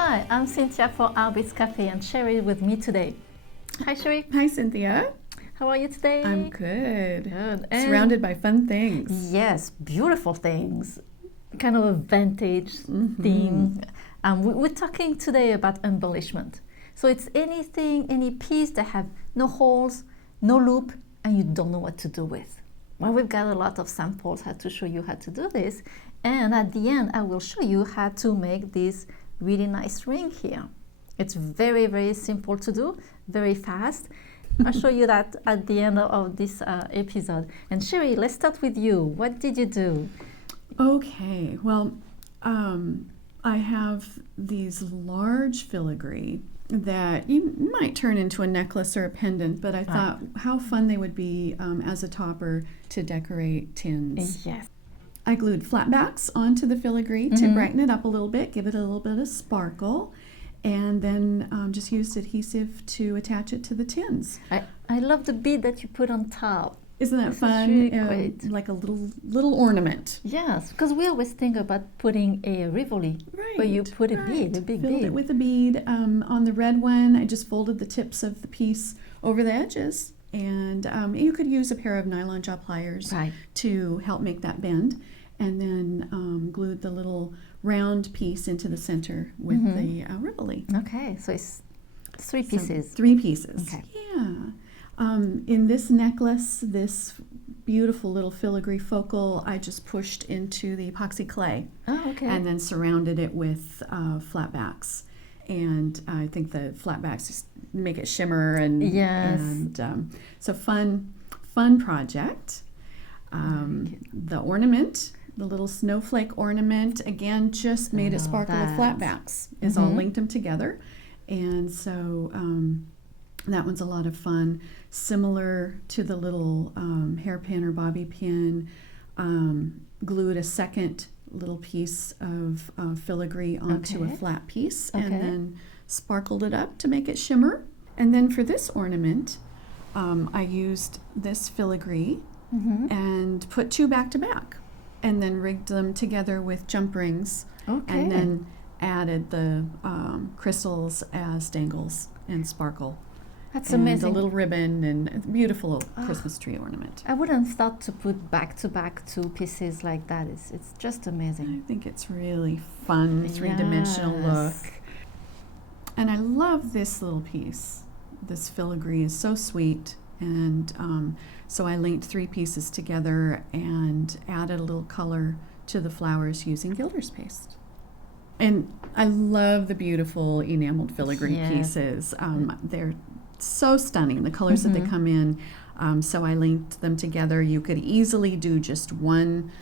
Hi, I'm Cynthia for Artbeads Cafe and Cheri with me today. Hi Cheri. Hi Cynthia. How are you today? I'm good. Good. Surrounded by fun things. Yes, beautiful things. Kind of a vintage theme. We're talking today about embellishment. So it's any piece that have no holes, no loop, and you don't know what to do with. Well, we've got a lot of samples how to show you how to do this. And at the end, I will show you how to make this really nice ring here. It's very, very simple to do, very fast. I'll show you that at the end of this episode. And Cheri, let's start with you. What did you do? Okay, well, I have these large filigree that you might turn into a necklace or a pendant, but I thought how fun they would be as a topper to decorate tins. Yes. I glued flatbacks onto the filigree to brighten it up a little bit, give it a little bit of sparkle, and then just used adhesive to attach it to the tins. I love the bead that you put on top. Isn't that fun? Really great. Like a little ornament. Yes, because we always think about putting a rivoli, where you put a bead, a big Filled bead. it with a bead. On the red one, I just folded the tips of the piece over the edges, and you could use a pair of nylon jaw pliers to help make that bend, and then glued the little round piece into the center with the rivoli. Okay, so it's three pieces. So 3 pieces. Okay. Yeah. In this necklace, this beautiful little filigree focal, I just pushed into the epoxy clay. Oh, okay. And then surrounded it with flatbacks. And I think the flatbacks just make it shimmer and so fun project. The ornament, the little snowflake ornament, again, just made it sparkle with flatbacks. Is all linked them together. And so that one's a lot of fun. Similar to the little hairpin or bobby pin, glued a second little piece of filigree onto a flat piece and then sparkled it up to make it shimmer. And then for this ornament, I used this filigree and put 2 back to back and then rigged them together with jump rings and then added the crystals as dangles and sparkle. That's and amazing. A little ribbon and a beautiful little Christmas tree ornament. I wouldn't have thought to put back-to-back 2 pieces like that. It's just amazing. I think it's really fun, three-dimensional look. And I love this little piece. This filigree is so sweet. And so I linked 3 pieces together and added a little color to the flowers using gilder's paste. And I love the beautiful enameled filigree pieces. They're so stunning, the colors that they come in. So I linked them together. You could easily do just one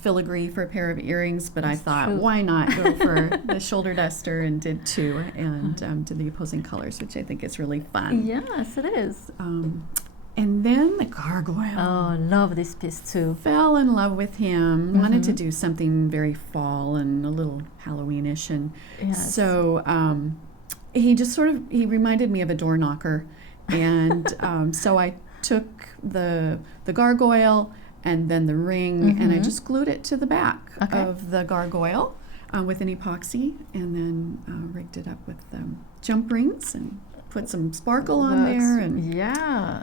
filigree for a pair of earrings, but I thought, why not go for the shoulder duster and did 2 and did the opposing colors, which I think is really fun. Yes, it is. And then the gargoyle. Oh, love this piece too. Fell in love with him, wanted to do something very fall and a little Halloweenish. And so he just he reminded me of a door knocker. And so I took the gargoyle and then the ring and I just glued it to the back of the gargoyle with an epoxy and then rigged it up with jump rings and put some sparkle on there. And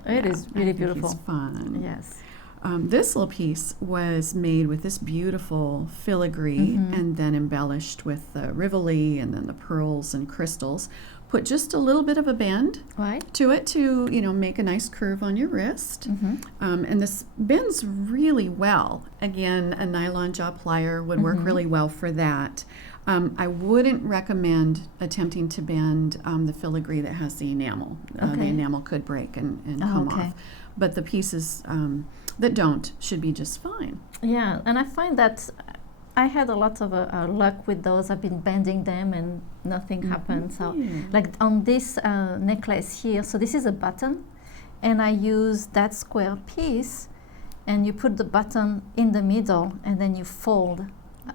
it is really beautiful. It's fun. Yes. This little piece was made with this beautiful filigree and then embellished with the rivoli and then the pearls and crystals. Put just a little bit of a bend to it to make a nice curve on your wrist. And this bends really well. Again, a nylon jaw plier would work really well for that. I wouldn't recommend attempting to bend the filigree that has the enamel. The enamel could break and come off. But the pieces that don't should be just fine. Yeah, and I find that I had a lot of luck with those. I've been bending them and nothing happened. So like on this necklace here, so this is a button and I use that square piece and you put the button in the middle and then you fold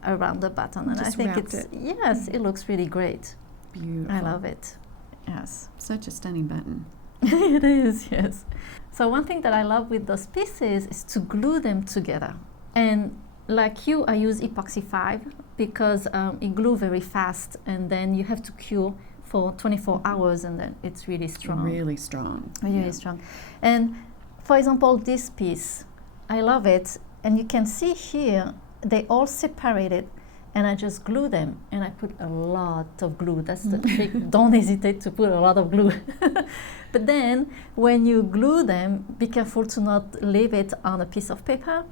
around the button. And just I think it looks really great. Beautiful. I love it. Yes. Such a stunning button. It is, yes. So one thing that I love with those pieces is to glue them together. And like you, I use Epoxy 5 because it glues very fast, and then you have to cure for 24 hours, and then it's really strong. Really strong. Really strong. And for example, this piece, I love it. And you can see here, they all separated, and I just glue them, and I put a lot of glue. That's the trick. Don't hesitate to put a lot of glue. But then when you glue them, be careful to not leave it on a piece of paper,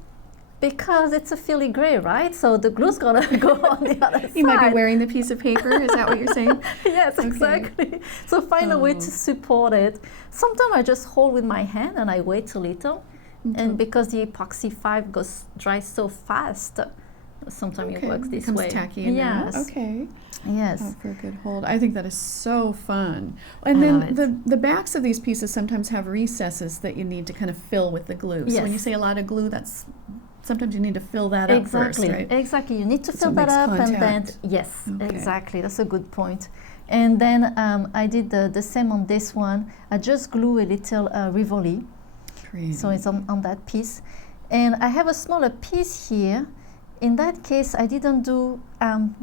because it's a filigree, right? So the glue's gonna go on the other side. You might be wearing the piece of paper, is that what you're saying? Yes, exactly. So find a way to support it. Sometimes I just hold with my hand and I wait a little. And because the Epoxy 5 dries so fast, sometimes it works this way. It becomes tacky in yes. that. Okay. Yes. For a good hold. I think that is so fun. And then the backs of these pieces sometimes have recesses that you need to kind of fill with the glue. Yes. So when you say a lot of glue, that's sometimes you need to fill that up first, right? Exactly. You need to fill that up, and then exactly. That's a good point. And then I did the same on this one. I just glue a little Rivoli. Pretty. So it's on that piece. And I have a smaller piece here. In that case, I didn't do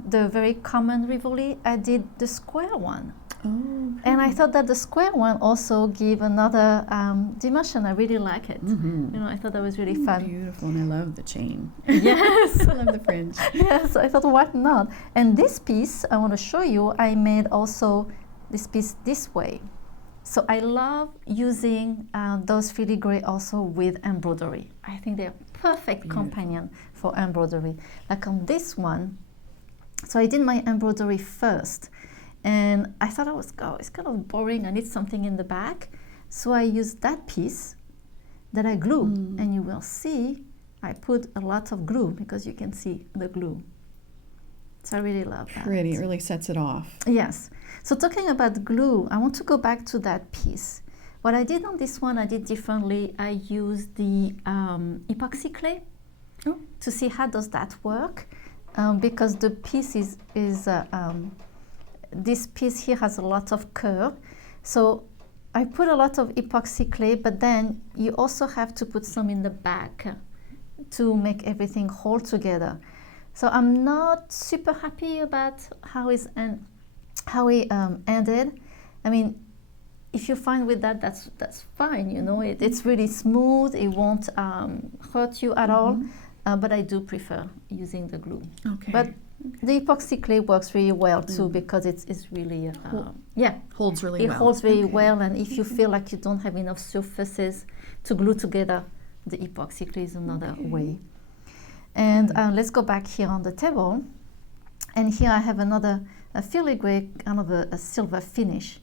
the very common Rivoli. I did the square one. Oh, and I thought that the square one also gave another dimension. I really like it. You know, I thought that was really fun. Beautiful, and I love the chain. Yes. I love the fringe. Yes, I thought, what not? And this piece, I want to show you, I made also this piece this way. So I love using those filigree also with embroidery. I think they're perfect companion for embroidery. Like on this one, so I did my embroidery first, and I thought it's kind of boring. I need something in the back, so I used that piece that I glue, and you will see I put a lot of glue because you can see the glue. So I really love that. Pretty, it really sets it off. Yes. So talking about glue, I want to go back to that piece. What I did on this one, I did differently. I used the epoxy clay to see how does that work, because the piece is this piece here has a lot of curve. So I put a lot of epoxy clay, but then you also have to put some in the back to make everything hold together. So I'm not super happy about how we ended. I mean, if you're fine with that, that's fine. You know, it's really smooth. It won't hurt you at all. But I do prefer using the glue. Okay. But the epoxy clay works really well too, because it's really holds really well. It holds very well, and if you feel like you don't have enough surfaces to glue together, the epoxy clay is another way. And let's go back here on the table. And here I have another filigree, kind of a silver finish.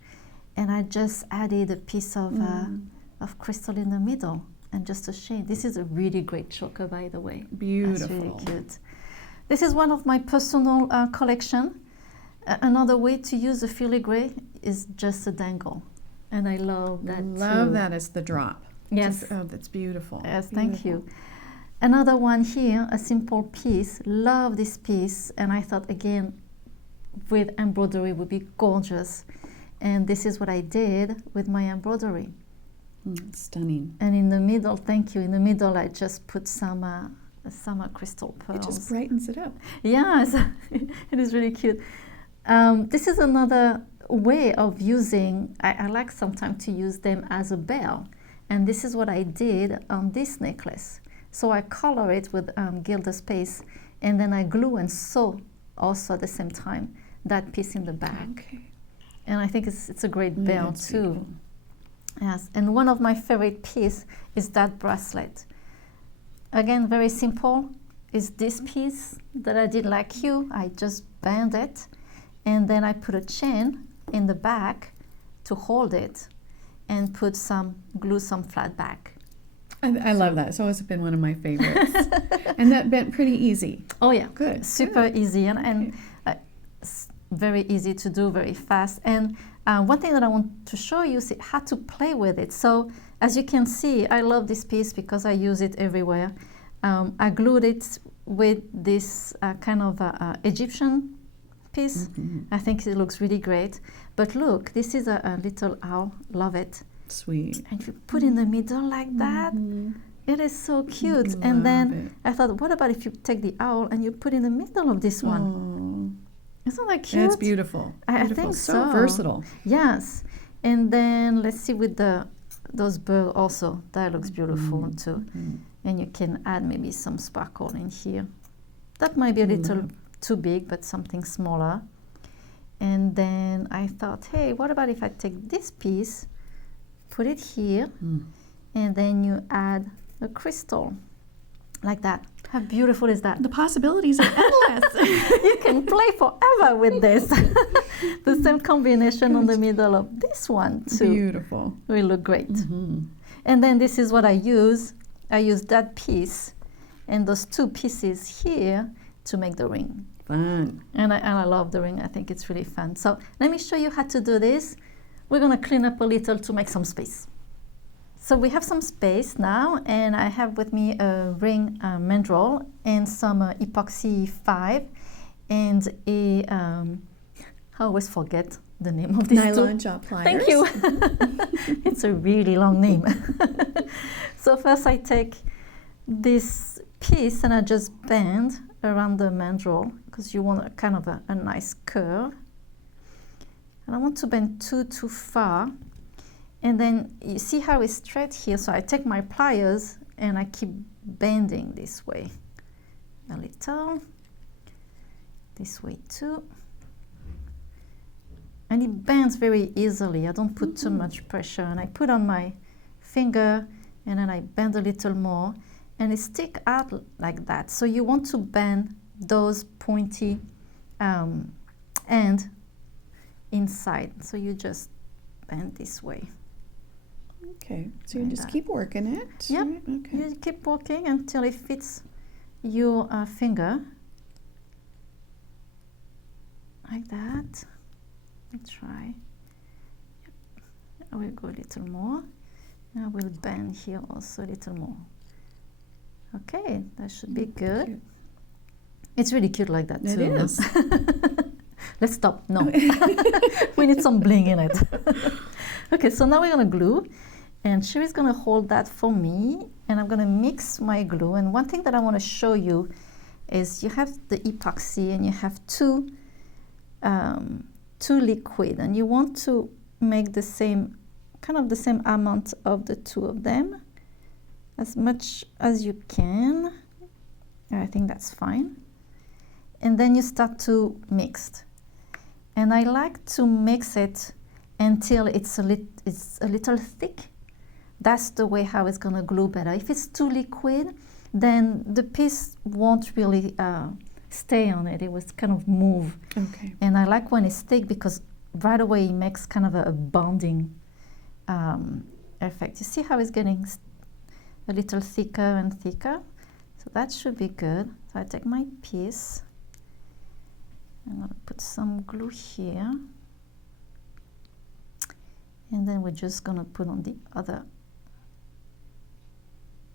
And I just added a piece of crystal in the middle, and just a shade. This is a really great choker, by the way. Beautiful. That's really cute. This is one of my personal collection. Another way to use a filigree is just a dangle. And I love that Love that as the drop. Yes. That's beautiful. Yes, thank you. Another one here, a simple piece. Love this piece, and I thought again with embroidery would be gorgeous. And this is what I did with my embroidery. Stunning. And in the middle, thank you, in the middle I just put some crystal pearls. It just brightens it up. Yes, it is really cute. This is another way of using, I like sometimes to use them as a bell. And this is what I did on this necklace. So I color it with Gilda Space, and then I glue and sew also at the same time that piece in the back. Okay. And I think it's a great bell too. Beautiful. Yes, and one of my favorite piece is that bracelet. Again, very simple. Is this piece that I did like you. I just bend it, and then I put a chain in the back to hold it, and put glue some flat back. I love that. It's always been one of my favorites. And that bent pretty easy. Oh yeah, good. Super easy, and very easy to do, very fast. And one thing that I want to show you is how to play with it. So as you can see, I love this piece because I use it everywhere. I glued it with this kind of Egyptian piece. I think it looks really great. But look, this is a little owl. Love it. Sweet. And if you put in the middle like that, It is so cute. And then I thought, what about if you take the owl and you put in the middle of this one? Isn't that cute? That's beautiful. I think so. Versatile. Yes. And then let's see with those birds also. That looks beautiful too. And you can add maybe some sparkle in here. That might be a little too big, but something smaller. And then I thought, hey, what about if I take this piece, put it here, and then you add a crystal like that. How beautiful is that? The possibilities are endless. You can play forever with this. The same combination on the middle of this one too. Beautiful. Will look great. And then this is what I use. I use that piece and those two pieces here to make the ring. Fun. And I love the ring. I think it's really fun. So let me show you how to do this. We're going to clean up a little to make some space. So we have some space now, and I have with me a ring mandrel and some epoxy 5 and a, I always forget the name of these nylon jaw pliers. Thank you. It's a really long name. So first I take this piece and I just bend around the mandrel because you want a kind of a nice curve. And I want to bend too far. And then you see how it's straight here. So I take my pliers and I keep bending this way. A little. This way too. And it bends very easily. I don't put too much pressure. And I put on my finger and then I bend a little more. And it sticks out like that. So you want to bend those pointy end inside. So you just bend this way. Okay, so you just keep working it. Yep, okay. You keep working until it fits your finger. Like that. Let's try. Yep. I will go a little more. I will bend here also a little more. Okay, that should be good. Cute. It's really cute like that too. It is. Let's stop. No. We need some bling in it. Okay, so now we're going to glue. And Cheri's going to hold that for me. And I'm going to mix my glue. And one thing that I want to show you is you have the epoxy and you have two liquid. And you want to make the same, kind of the same amount of the two of them. As much as you can. I think that's fine. And then you start to mix. And I like to mix it until it's a little thick. That's the way how it's going to glue better. If it's too liquid, then the piece won't really stay on it. It will kind of move. Okay. And I like when it's thick because right away it makes kind of a bonding effect. You see how it's getting a little thicker and thicker? So that should be good. So I take my piece. I'm going to put some glue here. And then we're just going to put on the other,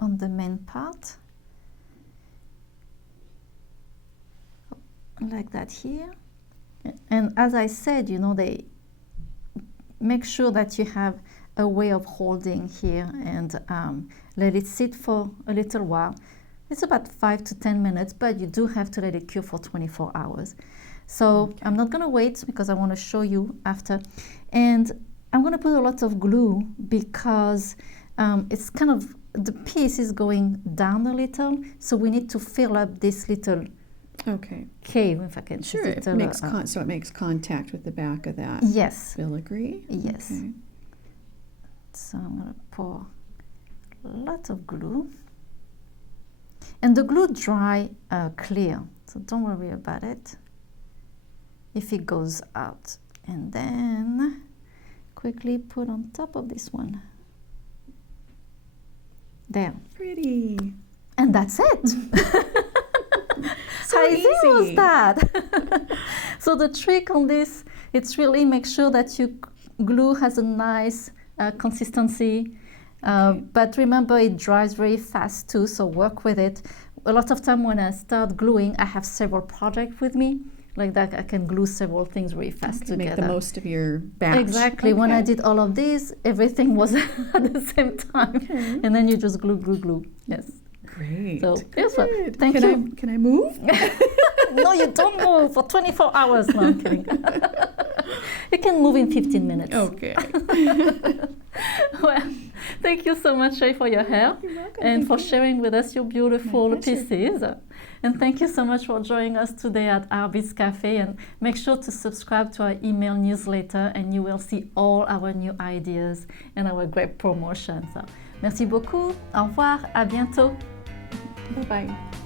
on the main part. Like that here. And as I said, you know, they make sure that you have a way of holding here and let it sit for a little while. It's about 5 to 10 minutes, but you do have to let it cure for 24 hours. So okay. I'm not going to wait because I want to show you after. And I'm going to put a lot of glue because it's kind of, the piece is going down a little. So we need to fill up this little cave, if I can. Sure, it makes so it makes contact with the back of that. Yes. Filigree? Yes. Okay. So I'm going to pour a lot of glue. And the glue dry clear, so don't worry about it if it goes out. And then quickly put on top of this one. There. Pretty. And that's it. So How easy was that? So the trick on this, it's really make sure that your glue has a nice consistency. But remember, it dries very fast too, so work with it. A lot of time when I start gluing, I have several projects with me, Like that, I can glue several things really fast together. Make the most of your batch. Exactly. When I did all of these, everything was at the same time. And then you just glue. Yes. Great. So, yes, well, thank you. Can I move? No, you don't move for 24 hours. No, I'm kidding. You can move in 15 minutes. Okay. Well, thank you so much, Cheri, for your help. You're welcome. And for sharing with us your beautiful My pleasure. pieces. And thank you so much for joining us today at Artbeads Cafe. And make sure to subscribe to our email newsletter, and you will see all our new ideas and our great promotions. Merci beaucoup. Au revoir. À bientôt. Bye-bye.